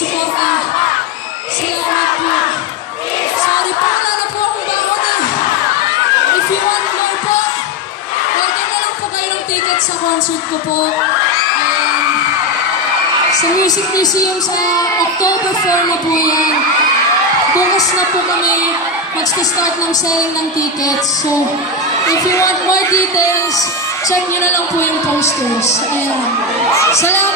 suporta. Salamat po. Sorry po, wala na po akong baon eh. If you want more po, order na lang po kayo ng ticket sa concert ko po. Sa Music Museum sa October 4 na po yan. Bukas na po kami mag-start ng selling ng tickets. So, if you want more details, check nyo na lang po yung posters. Ayan. Salamat!